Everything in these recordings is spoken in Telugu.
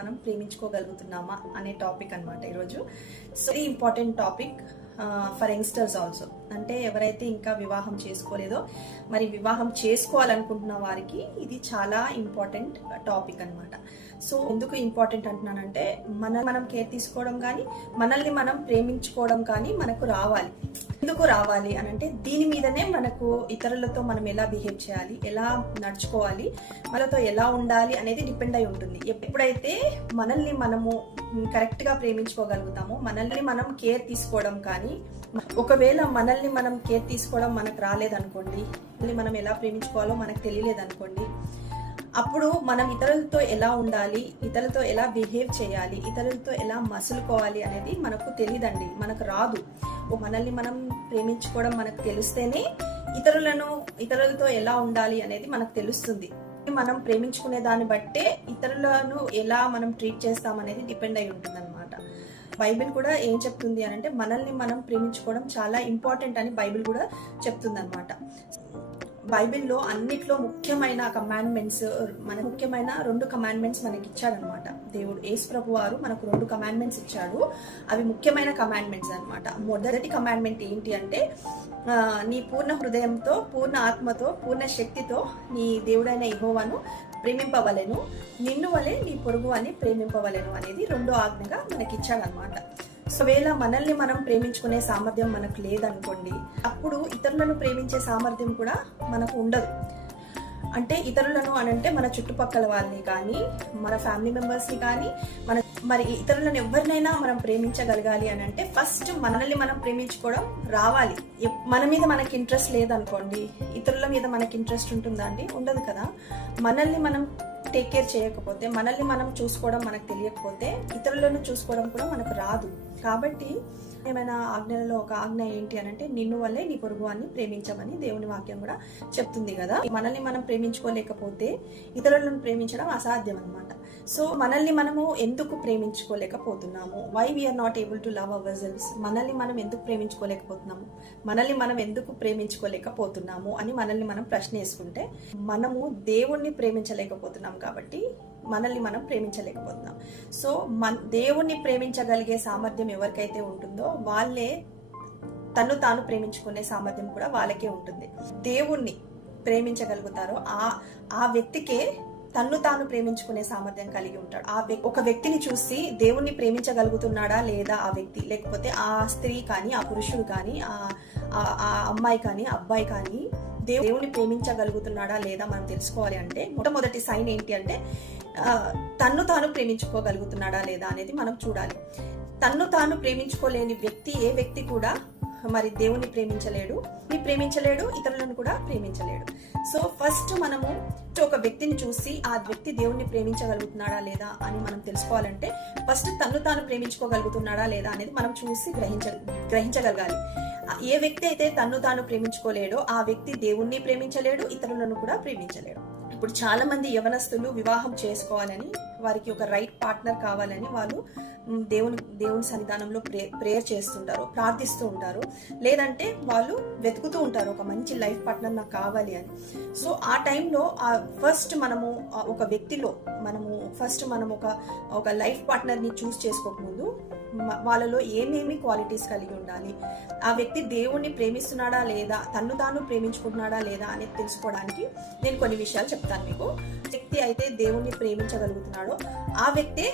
మనం ప్రేమించుకోగలుగుతున్నామా అనే టాపిక్ అన్నమాట ఈరోజు. So very important topic for youngsters also. అంటే ఎవరైతే ఇంకా వివాహం చేసుకోలేదో, మరి వివాహం చేసుకోవాలనుకుంటున్న వారికి ఇది చాలా ఇంపార్టెంట్ టాపిక్ అన్నమాట. సో ఎందుకు ఇంపార్టెంట్ అంటున్నానంటే, మనం కేర్ తీసుకోవడం కానీ, మనల్ని మనం ప్రేమించుకోవడం కానీ మనకు రావాలి. ఎందుకు రావాలి అని అంటే, దీని మీదనే మనకు ఇతరులతో మనం ఎలా బిహేవ్ చేయాలి, ఎలా నడుచుకోవాలి, మనతో ఎలా ఉండాలి అనేది డిపెండ్ అయి ఉంటుంది. ఎప్పుడైతే మనల్ని మనము కరెక్ట్ గా ప్రేమించుకోగలుగుతామో, మనల్ని మనం కేర్ తీసుకోవడం కానీ, ఒకవేళ మనల్ని మనం కేర్ తీసుకోవడం మనకు రాలేదనుకోండి, మనం ఎలా ప్రేమించుకోవాలో మనకు తెలియలేదనుకోండి, అప్పుడు మనం ఇతరులతో ఎలా ఉండాలి, ఇతరులతో ఎలా బిహేవ్ చేయాలి, ఇతరులతో ఎలా మసులుకోవాలి అనేది మనకు తెలియదండి, మనకు రాదు. మనల్ని మనం ప్రేమించుకోవడం మనకు తెలిస్తేనే ఇతరులతో ఎలా ఉండాలి అనేది మనకు తెలుస్తుంది. మనం ప్రేమించుకునే దాన్ని బట్టే ఇతరులను ఎలా మనం ట్రీట్ చేస్తాం అనేది డిపెండ్ అయి ఉంటుంది అనమాట. బైబిల్ కూడా ఏం చెప్తుంది అని అంటే, మనల్ని మనం ప్రేమించుకోవడం చాలా ఇంపార్టెంట్ అని బైబిల్ కూడా చెప్తుంది అనమాట. బైబిల్లో అన్నిట్లో ముఖ్యమైన కమాండ్మెంట్స్, ముఖ్యమైన 2 కమాండ్మెంట్స్ మనకి ఇచ్చాడనమాట దేవుడు. యేసు ప్రభు వారు మనకు 2 కమాండ్మెంట్స్ ఇచ్చాడు. అవి ముఖ్యమైన కమాండ్మెంట్స్ అనమాట. మొదటి కమాండ్మెంట్ ఏంటి అంటే, నీ పూర్ణ హృదయంతో, పూర్ణ ఆత్మతో, పూర్ణ శక్తితో నీ దేవుడైన యెహోవాను ప్రేమింపవలెను, నిన్ను వలె నీ పొరుగు అని ప్రేమింపవలెను అనేది 2వ ఆజ్ఞగా మనకి ఇచ్చాడనమాట. ఒకవేళ మనల్ని మనం ప్రేమించుకునే సామర్థ్యం మనకు లేదనుకోండి, అప్పుడు ఇతరులను ప్రేమించే సామర్థ్యం కూడా మనకు ఉండదు. అంటే ఇతరులను అనంటే మన చుట్టుపక్కల వాళ్ళని కానీ, మన ఫ్యామిలీ మెంబర్స్ని కానీ, మరి ఇతరులను ఎవరినైనా మనం ప్రేమించగలగాలి అని అంటే, ఫస్ట్ మనల్ని మనం ప్రేమించుకోవడం రావాలి. మన మీద మనకి ఇంట్రెస్ట్ లేదనుకోండి, ఇతరుల మీద మనకి ఇంట్రెస్ట్ ఉంటుందా అండి? ఉండదు కదా. మనల్ని మనం టేక్ కేర్ చేయకపోతే, మనల్ని మనం చూసుకోవడం మనకు తెలియకపోతే, ఇతరులను చూసుకోవడం కూడా మనకు రాదు. కాబట్టి ఏమైనా ఆజ్ఞలలో ఒక ఆజ్ఞ ఏంటి అని అంటే, నిన్ను వల్లే నీ పొరుగు అని ప్రేమించమని దేవుని వాక్యం కూడా చెప్తుంది కదా. మనల్ని మనం ప్రేమించుకోలేకపోతే ఇతరులను ప్రేమించడం అసాధ్యం అనమాట. సో మనల్ని మనము ఎందుకు ప్రేమించుకోలేకపోతున్నాము? Why we are not able to love ourselves? మనల్ని మనం ఎందుకు ప్రేమించుకోలేకపోతున్నాము, మనల్ని మనం ఎందుకు ప్రేమించుకోలేకపోతున్నాము అని మనల్ని మనం ప్రశ్న వేసుకుంటే, మనము దేవుణ్ణి ప్రేమించలేకపోతున్నాం కాబట్టి మనల్ని మనం ప్రేమించలేకపోతున్నాం. సో దేవుణ్ణి ప్రేమించగలిగే సామర్థ్యం ఎవరికైతే ఉంటుందో వాళ్ళే తను తాను ప్రేమించుకునే సామర్థ్యం కూడా వాళ్ళకే ఉంటుంది. దేవుణ్ణి ప్రేమించగలుగుతారో ఆ వ్యక్తికే తన్ను తాను ప్రేమించుకునే సామర్థ్యం కలిగి ఉంటాడు. ఒక వ్యక్తిని చూసి దేవుణ్ణి ప్రేమించగలుగుతున్నాడా లేదా ఆ వ్యక్తి, లేకపోతే ఆ స్త్రీ కానీ, ఆ పురుషుడు కానీ, ఆ అమ్మాయి కానీ, అబ్బాయి కానీ దేవుణ్ణి ప్రేమించగలుగుతున్నాడా లేదా మనం తెలుసుకోవాలి అంటే, మొట్టమొదటి సైన్ ఏంటి అంటే, తన్ను తాను ప్రేమించుకోగలుగుతున్నాడా లేదా అనేది మనం చూడాలి. తన్ను తాను ప్రేమించుకోలేని వ్యక్తి, ఏ వ్యక్తి కూడా మరి దేవుణ్ణి ప్రేమించలేడు, ఇతరులను కూడా ప్రేమించలేడు. సో ఫస్ట్ మనము ఒక వ్యక్తిని చూసి ఆ వ్యక్తి దేవుణ్ణి ప్రేమించగలుగుతున్నాడా లేదా అని మనం తెలుసుకోవాలంటే, ఫస్ట్ తన్ను తాను ప్రేమించుకోగలుగుతున్నాడా లేదా అనేది మనం చూసి గ్రహించగలగాలి. ఏ వ్యక్తి అయితే తన్ను తాను ప్రేమించుకోలేడో ఆ వ్యక్తి దేవుణ్ణి ప్రేమించలేడు, ఇతరులను కూడా ప్రేమించలేడు. ఇప్పుడు చాలా మంది యవనస్తులు వివాహం చేసుకోవాలని, వారికి ఒక రైట్ పార్ట్నర్ కావాలని వాళ్ళు దేవుని సన్నిధానంలో ప్రేయర్ చేస్తుంటారు, ప్రార్థిస్తూ ఉంటారు, లేదంటే వాళ్ళు వెతుకుతూ ఉంటారు ఒక మంచి లైఫ్ పార్ట్నర్ నాకు కావాలి అని. సో ఆ టైంలో ఫస్ట్ మనము ఒక వ్యక్తిలో మనం ఒక లైఫ్ పార్ట్నర్ని చూస్ చేసుకోకముందు వాళ్ళలో ఏమేమి క్వాలిటీస్ కలిగి ఉండాలి, ఆ వ్యక్తి దేవుణ్ణి ప్రేమిస్తున్నాడా లేదా, తన్ను తాను ప్రేమించుకుంటున్నాడా లేదా అనేది తెలుసుకోవడానికి నేను కొన్ని విషయాలు చెప్తాను మీకు. వ్యక్తి అయితే దేవుణ్ణి ప్రేమించగలుగుతున్నాడో ఆ వ్యక్తే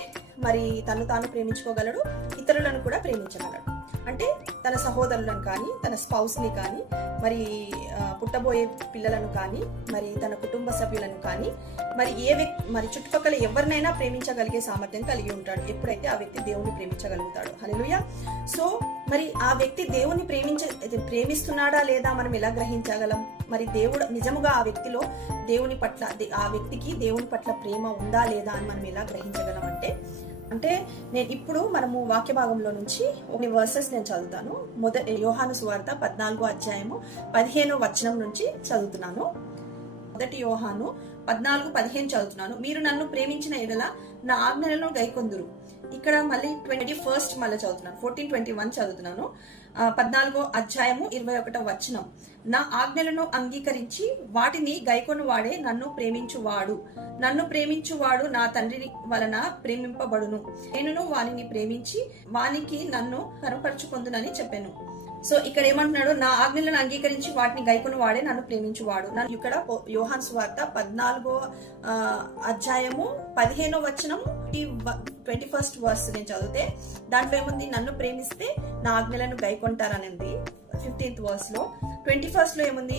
మరి తను తాను ప్రేమించుకోగలడు, ఇతరులను కూడా ప్రేమించగలడు. అంటే తన సహోదరులను కానీ, తన స్పౌస్ని కానీ, మరి పుట్టబోయే పిల్లలను కానీ, మరి తన కుటుంబ సభ్యులను కానీ, మరి చుట్టుపక్కల ఎవరినైనా ప్రేమించగలిగే సామర్థ్యం కలిగి ఉంటాడు ఎప్పుడైతే ఆ వ్యక్తి దేవుణ్ణి ప్రేమించగలుగుతాడు. హల్లెలూయా. సో మరి ఆ వ్యక్తి దేవుణ్ణి ప్రేమిస్తున్నాడా లేదా మనం ఎలా గ్రహించగలం? మరి దేవుడు నిజముగా ఆ వ్యక్తిలో ఆ వ్యక్తికి దేవుని పట్ల ప్రేమ ఉందా లేదా అని మనం ఎలా గ్రహించగలం అంటే నేను ఇప్పుడు మనము వాక్య భాగంలో నుంచి కొన్ని వర్సెస్ నేను చదువుతాను. యోహాను సువార్త 14వ అధ్యాయము 15వ వచనం నుంచి చదువుతున్నాను. మొదటి యోహాను 14:15 చదువుతున్నాను. మీరు నన్ను ప్రేమించిన ఎడల నా ఆజ్ఞలను గైకొందురు. ఇక్కడ మళ్ళీ 21 మళ్ళీ చదువుతున్నాను, 14:21 చదువుతున్నాను. 14వ అధ్యాయము 21వ వచనం. నా ఆజ్ఞలను అంగీకరించి వాటిని గైకొనువాడే నన్ను ప్రేమించువాడు. నన్ను ప్రేమించువాడు నా తండ్రి వలన ప్రేమింపబడును. నేనును వానిని ప్రేమించి వానికి నన్ను కనపరుచుకొందునని చెప్పాను. సో ఇక్కడ ఏమంటున్నాడు, నా ఆజ్ఞలను అంగీకరించి వాటిని గైకొని వాడే నన్ను ప్రేమించువాడు. నన్ను ఇక్కడ యోహాను సువార్త 14వ అధ్యాయము 15వ వచనము 21st వర్స్ నేను చదివితే దాంట్లో ఏముంది, నన్ను ప్రేమిస్తే నా ఆజ్ఞలను గైకొంటారనింది 15th వర్స్ లో. 21st లో ఏముంది,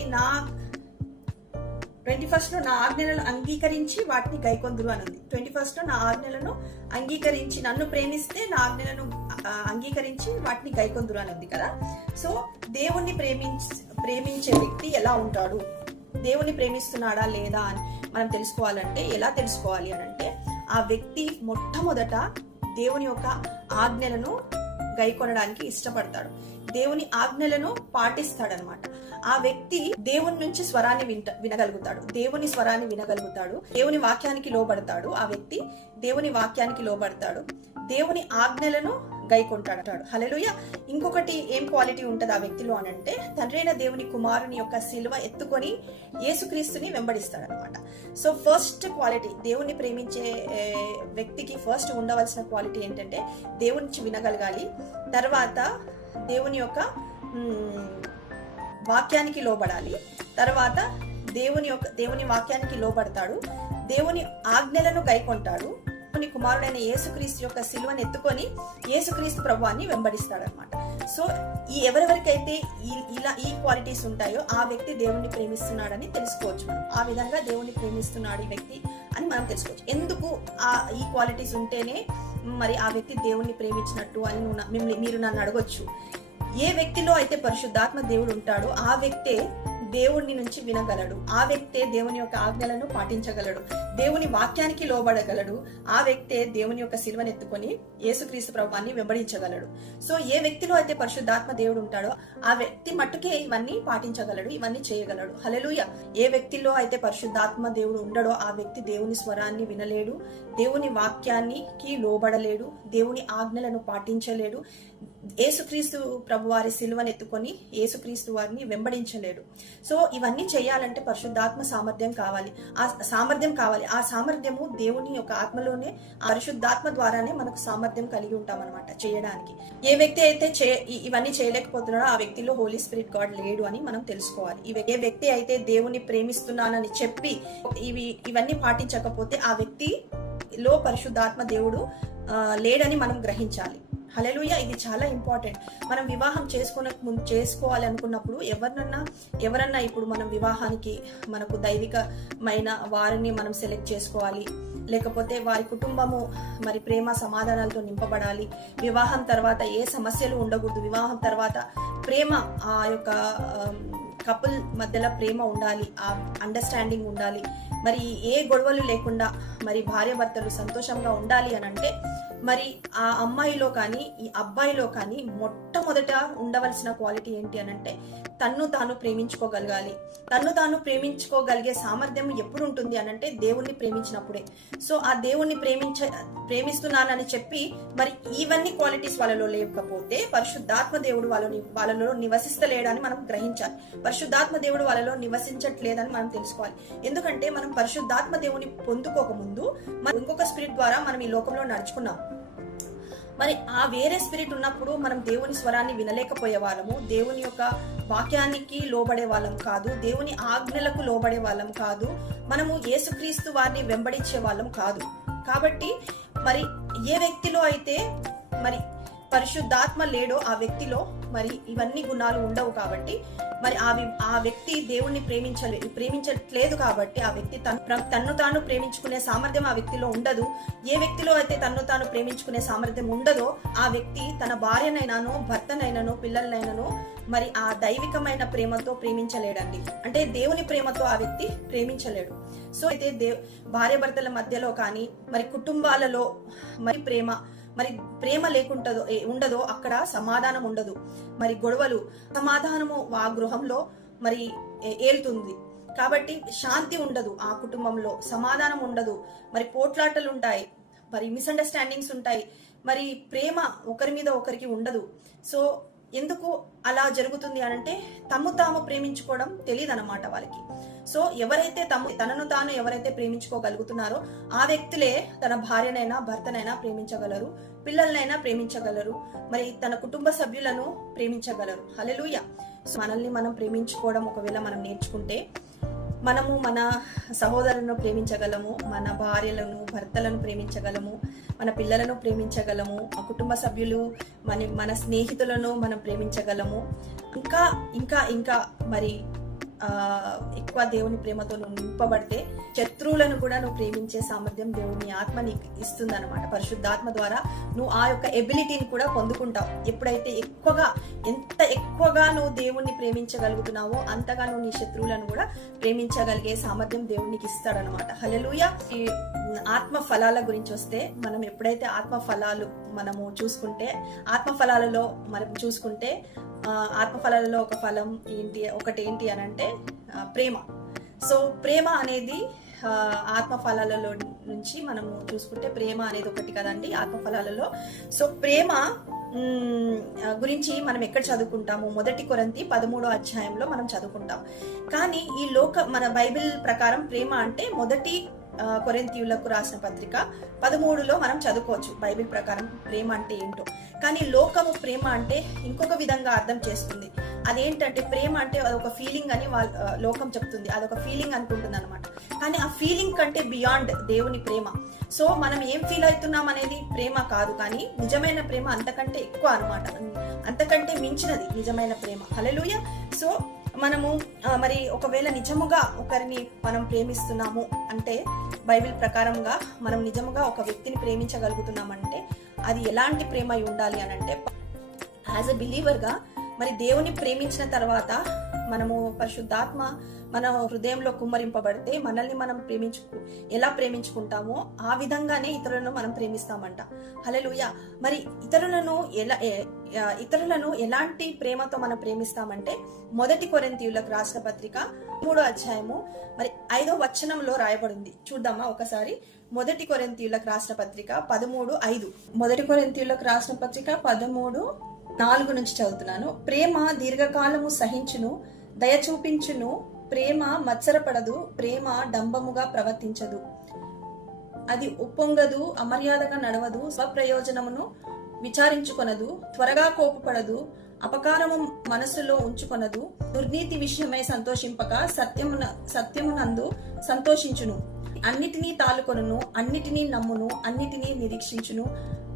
21st లో నా ఆజ్ఞలను అంగీకరించి వాటిని గైకొందురు అని ఉంది. 21st లో నా ఆజ్ఞలను అంగీకరించి, నన్ను ప్రేమిస్తే నా ఆజ్ఞలను అంగీకరించి వాటిని గైకొందురు అని ఉంది కదా. సో దేవుణ్ణి ప్రేమించే వ్యక్తి ఎలా ఉంటాడు, దేవుణ్ణి ప్రేమిస్తున్నాడా లేదా అని మనం తెలుసుకోవాలంటే ఎలా తెలుసుకోవాలి అని అంటే, ఆ వ్యక్తి మొట్టమొదట దేవుని యొక్క ఆజ్ఞలను గైకొనడానికి ఇష్టపడతాడు, దేవుని ఆజ్ఞలను పాటిస్తాడనమాట. ఆ వ్యక్తి దేవుని నుంచి స్వరాన్ని వినగలుగుతాడు, దేవుని స్వరాన్ని వినగలుగుతాడు, దేవుని వాక్యానికి లోబడతాడు. ఆ వ్యక్తి దేవుని వాక్యానికి లోబడతాడు, దేవుని ఆజ్ఞలను గైకొంటాడు. హల్లెలూయా. ఇంకొకటి ఏం క్వాలిటీ ఉంటది ఆ వ్యక్తిలో అని అంటే, తండ్రైన దేవుని కుమారుని యొక్క సిలువ ఎత్తుకొని యేసుక్రీస్తుని వెంబడిస్తాడు అనమాట. సో ఫస్ట్ క్వాలిటీ, దేవుని ప్రేమించే వ్యక్తికి ఫస్ట్ ఉండవలసిన క్వాలిటీ ఏంటంటే దేవుని నుంచి వినగలగాలి, తర్వాత దేవుని యొక్క వాక్యానికి లోబడాలి, తర్వాత దేవుని వాక్యానికి లోబడతాడు, దేవుని ఆజ్ఞలను గైకొంటాడు, దేవుని కుమారుడైన యేసుక్రీస్తు యొక్క సిలువను ఎత్తుకొని యేసుక్రీస్తు ప్రభువాన్ని వెంబడిస్తాడనమాట. సో ఎవరెవరికైతే ఈ క్వాలిటీస్ ఉంటాయో ఆ వ్యక్తి దేవుణ్ణి ప్రేమిస్తున్నాడని తెలుసుకోవచ్చు మనం. ఆ విధంగా దేవుణ్ణి ప్రేమిస్తున్నాడు ఈ వ్యక్తి అని మనం తెలుసుకోవచ్చు. ఎందుకు ఈ క్వాలిటీస్ ఉంటేనే మరి ఆ వ్యక్తి దేవుణ్ణి ప్రేమించినట్టు అని మీరు నన్ను అడగొచ్చు. ఏ వ్యక్తిలో అయితే పరిశుద్ధాత్మ దేవుడు ఉంటాడో ఆ వ్యక్తే దేవుని నుంచి వినగలడు, ఆ వ్యక్తే దేవుని యొక్క ఆజ్ఞలను పాటించగలడు, దేవుని వాక్యానికి లోబడగలడు, ఆ వ్యక్తే దేవుని యొక్క సిలువను ఎత్తుకొని యేసుక్రీస్తు ప్రభువాన్ని వెంబడించగలడు. సో ఏ వ్యక్తిలో అయితే పరిశుద్ధాత్మ దేవుడు ఉంటాడో ఆ వ్యక్తి మట్టుకే ఇవన్నీ పాటించగలడు, ఇవన్నీ చేయగలడు. హల్లెలూయా. ఏ వ్యక్తిలో అయితే పరిశుద్ధాత్మ దేవుడు ఉండడో ఆ వ్యక్తి దేవుని స్వరాన్ని వినలేడు, దేవుని వాక్యానికి లోబడలేడు, దేవుని ఆజ్ఞలను పాటించలేడు, యేసుక్రీస్తు ప్రభువారి సిలువను ఎత్తుకొని యేసుక్రీస్తు వారిని వెంబడించలేడు. సో ఇవన్నీ చేయాలంటే పరిశుద్ధాత్మ సామర్థ్యం కావాలి, ఆ సామర్థ్యము దేవుని యొక్క ఆత్మలోనే, పరిశుద్ధాత్మ ద్వారానే మనకు సామర్థ్యం కలిగి ఉంటాం అనమాట చేయడానికి. ఏ వ్యక్తి అయితే ఇవన్నీ చేయలేకపోతున్నాడో ఆ వ్యక్తిలో హోలీ స్పిరిట్ గాడ్ లేడు అని మనం తెలుసుకోవాలి. ఏ వ్యక్తి అయితే దేవుని ప్రేమిస్తున్నానని చెప్పి ఇవన్నీ పాటించకపోతే ఆ వ్యక్తిలో పరిశుద్ధాత్మ దేవుడు లేడని మనం గ్రహించాలి. హల్లెలూయా. ఇది చాలా ఇంపార్టెంట్. మనం వివాహం చేసుకోవాలి అనుకున్నప్పుడు ఎవరన్నా ఇప్పుడు మనం వివాహానికి మనకు దైవికమైన వారిని మనం సెలెక్ట్ చేసుకోవాలి, లేకపోతే వారి కుటుంబము మరి ప్రేమ సమాధానాలతో నింపబడాలి. వివాహం తర్వాత ఏ సమస్యలు ఉండకూడదు, వివాహం తర్వాత ప్రేమ, ఆ యొక్క కపుల్ మధ్యలో ప్రేమ ఉండాలి, ఆ అండర్స్టాండింగ్ ఉండాలి, మరి ఏ గొడవలు లేకుండా మరి భార్యాభర్తలు సంతోషంగా ఉండాలి అని అంటే మరి ఆ అమ్మాయిలో కానీ ఈ అబ్బాయిలో కానీ మొట్టమొదట ఉండవలసిన క్వాలిటీ ఏంటి అని అంటే తన్ను తాను ప్రేమించుకోగలగాలి. తన్ను తాను ప్రేమించుకోగలిగే సామర్థ్యం ఎప్పుడు ఉంటుంది అని అంటే దేవుణ్ణి ప్రేమించినప్పుడే. సో ఆ దేవుణ్ణి ప్రేమిస్తున్నానని చెప్పి మరి ఇవన్నీ క్వాలిటీస్ వాళ్ళలో లేకపోతే పరిశుద్ధాత్మ దేవుడు వాళ్ళలో నివసిస్తలేడని మనం గ్రహించాలి. పరిశుద్ధాత్మ దేవుడు వాళ్ళలో నివసించట్లేదని మనం తెలుసుకోవాలి. ఎందుకంటే మనం పరిశుద్ధాత్మ దేవుని పొందుకోకముందు మనం ఇంకొక స్పిరిట్ ద్వారా మనం ఈ లోకంలో నడుచుకున్నాం. మరి ఆ వేరే స్పిరిట్ ఉన్నప్పుడు మనం దేవుని స్వరాన్ని వినలేకపోయే వాళ్ళము, దేవుని యొక్క వాక్యానికి లోబడే వాళ్ళం కాదు, దేవుని ఆజ్ఞలకు లోబడే వాళ్ళం కాదు, మనము యేసుక్రీస్తు వారిని వెంబడించే వాళ్ళం కాదు. కాబట్టి మరి ఏ వ్యక్తిలో అయితే మరి పరిశుద్ధాత్మ లేడో ఆ వ్యక్తిలో మరి ఇవన్నీ గుణాలు ఉండవు. కాబట్టి మరి ఆ వ్యక్తి దేవుణ్ణి ప్రేమించట్లేదు. కాబట్టి ఆ వ్యక్తి తన్ను తాను ప్రేమించుకునే సామర్థ్యం ఆ వ్యక్తిలో ఉండదు. ఏ వ్యక్తిలో అయితే తన్ను తాను ప్రేమించుకునే సామర్థ్యం ఉండదో ఆ వ్యక్తి తన భార్యనైనానో భర్తనైనానో పిల్లలనైనానో మరి ఆ దైవికమైన ప్రేమతో ప్రేమించలేడండి. అంటే దేవుని ప్రేమతో ఆ వ్యక్తి ప్రేమించలేడు. సో అయితే భార్య భర్తల మధ్యలో కానీ మరి కుటుంబాలలో మరి ప్రేమ ఉండదో అక్కడ సమాధానం ఉండదు. మరి గొడవలు, సమాధానము ఆ గృహంలో మరి ఏలుతుంది. కాబట్టి శాంతి ఉండదు, ఆ కుటుంబంలో సమాధానం ఉండదు, మరి పోట్లాటలు ఉంటాయి, మరి మిస్అండర్స్టాండింగ్స్ ఉంటాయి, మరి ప్రేమ ఒకరి మీద ఒకరికి ఉండదు. సో ఎందుకు అలా జరుగుతుంది అనంటే తమ్ము తాము ప్రేమించుకోవడం తెలియదు అన్నమాట వాళ్ళకి. సో ఎవరైతే తనను తాను ఎవరైతే ప్రేమించుకోగలుగుతున్నారో ఆ వ్యక్తులే తన భార్యనైనా భర్తనైనా ప్రేమించగలరు, పిల్లలనైనా ప్రేమించగలరు, మరి తన కుటుంబ సభ్యులను ప్రేమించగలరు. హల్లెలూయా. సో మనల్ని మనం ప్రేమించుకోవడం ఒకవేళ మనం నేర్చుకుంటే మనము మన సహోదరులను ప్రేమించగలము, మన భార్యలను భర్తలను ప్రేమించగలము, మన పిల్లలను ప్రేమించగలము, మా కుటుంబ సభ్యులు మన స్నేహితులను మనం ప్రేమించగలము. ఇంకా ఇంకా ఇంకా మరి ఎక్కువ దేవుని ప్రేమతో నువ్వు నింపబడితే శత్రువులను కూడా నువ్వు ప్రేమించే సామర్థ్యం దేవుని ఆత్మ నీకు ఇస్తుంది అనమాట. పరిశుద్ధాత్మ ద్వారా నువ్వు ఆ యొక్క ఎబిలిటీని కూడా పొందుకుంటావు. ఎప్పుడైతే ఎంత ఎక్కువగా నువ్వు దేవుణ్ణి ప్రేమించగలుగుతున్నావో అంతగా నువ్వు నీ శత్రువులను కూడా ప్రేమించగలిగే సామర్థ్యం దేవునికి ఇస్తాడనమాట. హల్లెలూయా. ఈ ఆత్మ ఫలాల గురించి వస్తే, మనం ఎప్పుడైతే ఆత్మ ఫలాలు మనము చూసుకుంటే, ఆత్మ ఫలాలలో మనం చూసుకుంటే ఆత్మఫలాలలో ఒకటి ఏంటి అని అంటే ప్రేమ. సో ప్రేమ అనేది ఆత్మఫలాలలో నుంచి మనము చూసుకుంటే ప్రేమ అనేది ఒకటి కదండి ఆత్మఫలాలలో. సో ప్రేమ గురించి మనం ఎక్కడ చదువుకుంటాము? 1 కొరింథీ 13వ అధ్యాయంలో మనం చదువుకుంటాం. కానీ మన బైబిల్ ప్రకారం ప్రేమ అంటే 1 కొరింథీయులకు రాసిన పత్రిక 13లో మనం చదువుకోవచ్చు బైబిల్ ప్రకారం ప్రేమ అంటే ఏంటో. కానీ లోకము ప్రేమ అంటే ఇంకొక విధంగా అర్థం చేస్తుంది. అదేంటంటే ప్రేమ అంటే అదొక ఫీలింగ్ అని లోకం చెప్తుంది, అదొక ఫీలింగ్ అనుకుంటుంది అనమాట. కానీ ఆ ఫీలింగ్ కంటే బియాండ్ దేవుని ప్రేమ. సో మనం ఏం ఫీల్ అవుతున్నాం అనేది ప్రేమ కాదు, కానీ నిజమైన ప్రేమ అంతకంటే ఎక్కువ అనమాట, అంతకంటే మించినది నిజమైన ప్రేమ. హల్లెలూయా. సో మనము మరి ఒకవేళ నిజముగా ఒకరిని మనం ప్రేమిస్తున్నాము అంటే బైబిల్ ప్రకారంగా మనం నిజముగా ఒక వ్యక్తిని ప్రేమించగలుగుతున్నామంటే అది ఎలాంటి ప్రేమ అయి ఉండాలి అని అంటే, యాజ్ ఎ బిలీవర్ గా మరి దేవుని ప్రేమించిన తర్వాత మనము పరిశుద్ధాత్మ మన హృదయంలో కుమ్మరింపబడితే మనల్ని మనం ఎలా ప్రేమించుకుంటామో ఆ విధంగానే ఇతరులను మనం ప్రేమిస్తామంట. హల్లెలూయా. మరి ఇతరులను ఎలాంటి ప్రేమతో మనం ప్రేమిస్తామంటే 1 కొరింథీయులకు రాసిన పత్రిక 3వ అధ్యాయము మరి 5వ వచనంలో రాయబడింది. చూద్దామా ఒకసారి. 1 కొరింథీయులకు రాసిన పత్రిక 13:5. 1 కొరింథీయులకు రాసిన పత్రిక 13:4 నుంచి చదువుతున్నాను. ప్రేమ దీర్ఘకాలము సహించును, దయ చూపించును, ప్రేమ మత్సరపడదు, ప్రేమ డంబముగా ప్రవర్తించదు, అది ఉప్పొంగదు, అమర్యాదగా నడవదు, స్వప్రయోజనమును విచారించుకొనదు, త్వరగా కోపపడదు, అపకారము మనసులో ఉంచుకొనదు, దుర్నీతి విషయమై సంతోషింపక సత్యమునందు సంతోషించును, అన్నిటినీ తాలుకొనును, అన్నిటినీ నమ్మును, అన్నిటినీ నిరీక్షించును,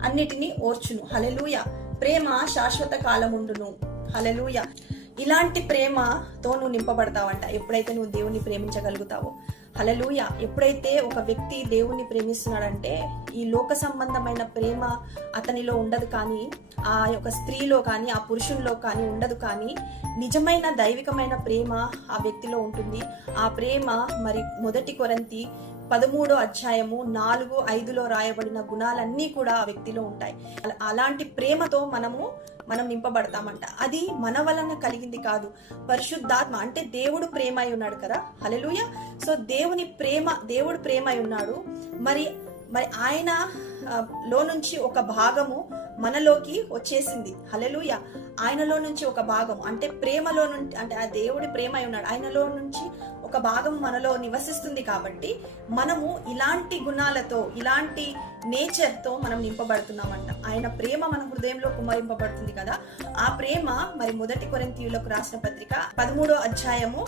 అన్నిటినీ ఓర్చును. హల్లెలూయా. ప్రేమ శాశ్వత కాలముండును. హల్లెలూయా. ఇలాంటి ప్రేమతో నువ్వు నింపబడతావంట ఎప్పుడైతే నువ్వు దేవుని ప్రేమించగలుగుతావో. హల్లెలూయా. ఎప్పుడైతే ఒక వ్యక్తి దేవుణ్ణి ప్రేమిస్తున్నాడంటే ఈ లోక సంబంధమైన ప్రేమ అతనిలో ఉండదు, కానీ ఆ యొక్క స్త్రీలో కానీ ఆ పురుషుల్లో కానీ ఉండదు, కానీ నిజమైన దైవికమైన ప్రేమ ఆ వ్యక్తిలో ఉంటుంది. ఆ ప్రేమ మరి 1 కొరింథీ 13వ అధ్యాయము 4-5లో రాయబడిన గుణాలన్నీ కూడా ఆ వ్యక్తిలో ఉంటాయి. అలాంటి ప్రేమతో మనం నింపబడతామంట. అది మన వలన కలిగింది కాదు, పరిశుద్ధాత్మ అంటే దేవుడు ప్రేమ అయి ఉన్నాడు కదా. హల్లెలూయా. సో దేవుడు ప్రేమ అయి ఉన్నాడు. మరి ఆయన లో నుంచి ఒక భాగము మనలోకి వచ్చేసింది. హల్లెలూయా. ఆయనలో నుంచి ఒక భాగం అంటే ప్రేమలో నుంచి, అంటే ఆ దేవుడి ప్రేమ అయి ఉన్నాడు, ఆయనలో నుంచి ఒక భాగం మనలో నివసిస్తుంది. కాబట్టి మనము ఇలాంటి గుణాలతో, ఇలాంటి నేచర్ తో మనం నింపబడుతున్నామంట. ఆయన ప్రేమ మన హృదయంలో కుమ్మరింపబడుతుంది కదా. ఆ ప్రేమ మరి 1 కొరింథీయులకు రాసిన పత్రిక 13వ అధ్యాయము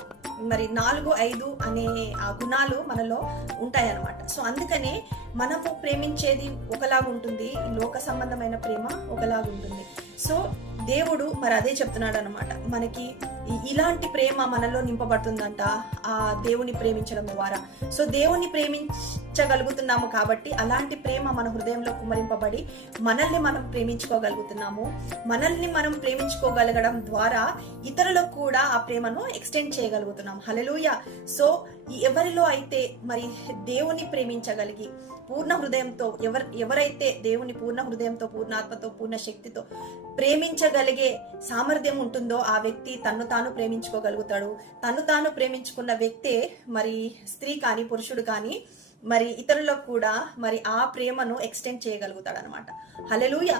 మరి 4-5 అనే ఆ గుణాలు మనలో ఉంటాయన్నమాట. సో అందుకనే మనము ప్రేమించేది ఒకలాగా ఉంటుంది, లోక సంబంధమైన ప్రేమ ఒకలాగా ఉంటుంది. సో దేవుడు మరి అదే చెప్తున్నాడు అనమాట, మనకి ఇలాంటి ప్రేమ మనలో నింపబడుతుందంట ఆ దేవుని ప్రేమించడం ద్వారా. సో దేవుని ప్రేమించగలుగుతున్నాము కాబట్టి అలాంటి ప్రేమ మన హృదయంలో కుమ్మరింపబడి మనల్ని మనం ప్రేమించుకోగలుగుతున్నాము. మనల్ని మనం ప్రేమించుకోగలగడం ద్వారా ఇతరులకు కూడా ఆ ప్రేమను ఎక్స్టెండ్ చేయగలుగుతున్నాం. హల్లెలూయా. సో ఎవరిలో అయితే మరి దేవుని ప్రేమించగలిగి పూర్ణ హృదయంతో, ఎవరైతే దేవుని పూర్ణ హృదయంతో, పూర్ణ ఆత్మతో, పూర్ణ శక్తితో ప్రేమించగలిగే సామర్థ్యం ఉంటుందో ఆ వ్యక్తి తన్ను తాను ప్రేమించుకోగలుగుతాడు. తన్ను తాను ప్రేమించుకున్న వ్యక్తే మరి స్త్రీ కానీ పురుషుడు కానీ మరి ఇతరులకు కూడా మరి ఆ ప్రేమను ఎక్స్టెండ్ చేయగలుగుతాడు అనమాట. హల్లెలూయా.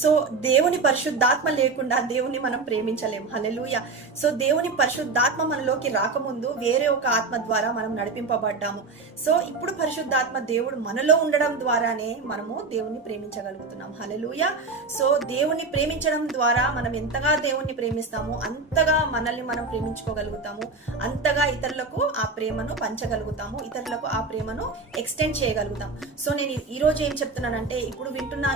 సో దేవుని పరిశుద్ధాత్మ లేకుండా దేవుని మనం ప్రేమించలేము. హల్లెలూయా. సో దేవుని పరిశుద్ధాత్మ మనలోకి రాకముందు వేరే ఒక ఆత్మ ద్వారా మనం నడిపింపబడ్డాము. సో ఇప్పుడు పరిశుద్ధాత్మ దేవుడు మనలో ఉండడం ద్వారానే మనము దేవుని ప్రేమించగలుగుతున్నాం. హల్లెలూయా. సో దేవుని ప్రేమించడం ద్వారా మనం ఎంతగా దేవుణ్ణి ప్రేమిస్తామో అంతగా మనల్ని మనం ప్రేమించుకోగలుగుతాము, అంతగా ఇతరులకు ఆ ప్రేమను పంచగలుగుతాము, ఇతరులకు ఆ ప్రేమను ఎక్స్టెండ్ చేయగలుగుతాం. సో నేను ఈ రోజు ఏం చెప్తున్నానంటే, ఇప్పుడు వింటున్న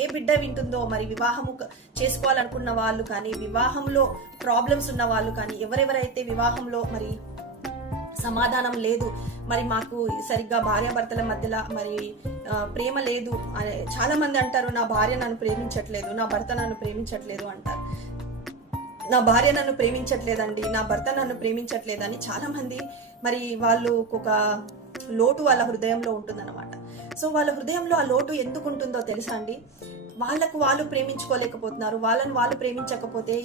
ఏ బిడ్డ వింటుందో, మరి వివాహము చేసుకోవాలనుకున్న వాళ్ళు కానీ, వివాహంలో ప్రాబ్లమ్స్ ఉన్న వాళ్ళు కానీ, ఎవరెవరైతే వివాహంలో మరి సమాధానం లేదు, మరి మాకు సరిగ్గా భార్యాభర్తల మధ్యలో మరి ప్రేమ లేదు, చాలా మంది అంటారు నా భార్య నన్ను ప్రేమించట్లేదు, నా భర్త నన్ను ప్రేమించట్లేదు అంటారు. నా భార్య నన్ను ప్రేమించట్లేదండి, నా భర్త నన్ను ప్రేమించట్లేదని చాలా మంది మరి వాళ్ళు ఒక లోటు వాళ్ళ హృదయంలో ఉంటుందన్నమాట. సో వాళ్ళ హృదయంలో ఆ లోటు ఎందుకు ఉంటుందో తెలుసా అండి? వాళ్ళకు వాళ్ళు ప్రేమించుకోలేకపోతున్నారు. వాళ్ళని వాళ్ళు ప్రేమించకపోతే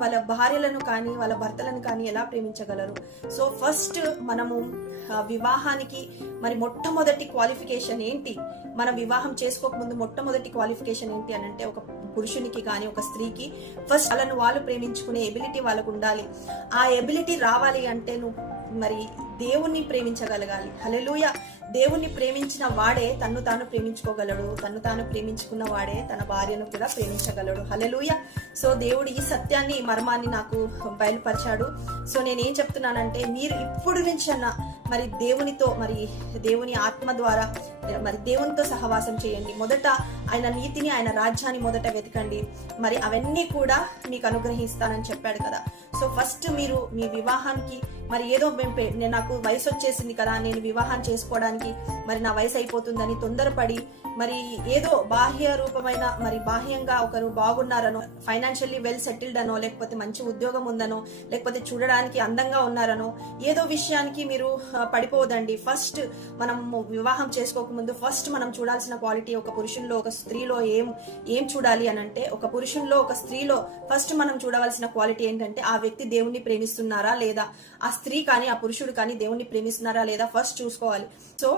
వాళ్ళ భార్యలను కానీ వాళ్ళ భర్తలను కానీ ఎలా ప్రేమించగలరు? సో ఫస్ట్ మనము వివాహానికి మరి మొట్టమొదటి క్వాలిఫికేషన్ ఏంటి? మనం వివాహం చేసుకోకముందు మొట్టమొదటి క్వాలిఫికేషన్ ఏంటి అని అంటే, ఒక పురుషునికి కానీ ఒక స్త్రీకి ఫస్ట్ వాళ్ళను వాళ్ళు ప్రేమించుకునే ఎబిలిటీ వాళ్ళకు ఉండాలి. ఆ ఎబిలిటీ రావాలి అంటే నువ్వు మరి దేవుణ్ణి ప్రేమించగలగాలి. హల్లెలూయా. దేవుణ్ణి ప్రేమించిన వాడే తన్ను తాను ప్రేమించుకోగలడు, తన్ను తాను ప్రేమించుకున్న వాడే తన భార్యను కూడా ప్రేమించగలడు. హల్లెలూయా. సో దేవుడు ఈ సత్యాన్ని, ఈ మర్మాన్ని నాకు బయలుపరిచాడు. సో నేనేం చెప్తున్నానంటే, మీరు ఇప్పుడు నుంచి అన్న మరి దేవునితో, మరి దేవుని ఆత్మ ద్వారా మరి దేవునితో సహవాసం చేయండి. మొదట ఆయన నీతిని, ఆయన రాజ్యాన్ని మొదట వెతకండి, మరి అవన్నీ కూడా మీకు అనుగ్రహిస్తానని చెప్పాడు కదా. సో ఫస్ట్ మీరు మీ వివాహానికి మరి ఏదో నాకు వయసు వచ్చేసింది కదా, నేను వివాహం చేసుకోవడానికి మరి నా వయసు అయిపోతుందని తొందరపడి మరి ఏదో బాహ్య రూపమైన మరి బాహ్యంగా ఒకరు బాగున్నారనో, ఫైనాన్షియల్లీ వెల్ సెటిల్డ్ అనో, లేకపోతే మంచి ఉద్యోగం ఉందనో, లేకపోతే చూడడానికి అందంగా ఉన్నారనో ఏదో విషయానికి మీరు పడిపోదండి. ఫస్ట్ మనం వివాహం చేసుకోకముందు ఫస్ట్ మనం చూడాల్సిన క్వాలిటీ, ఒక పురుషుల్లో ఒక స్త్రీలో ఏం చూడాలి అని అంటే, ఒక పురుషుల్లో ఒక స్త్రీలో ఫస్ట్ మనం చూడవలసిన క్వాలిటీ ఏంటంటే, ఆ వ్యక్తి దేవుణ్ణి ప్రేమిస్తున్నారా లేదా, ఆ స్త్రీ కానీ ఆ పురుషుడు కానీ దేవుణ్ణి ప్రేమిస్తున్నారా లేదా ఫస్ట్ చూసుకోవాలి. So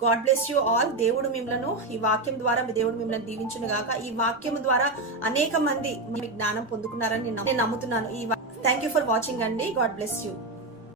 God bless you all. దేవుడు మిమ్మలను ఈ వాక్యం ద్వారా దేవుడు మిమ్మల్ని దీవించును గాక. ఈ వాక్యం ద్వారా అనేక మంది జ్ఞానం పొందుకున్నారని నేను నమ్ముతున్నాను. థ్యాంక్ యూ ఫర్ వాచింగ్ అండి. God bless you.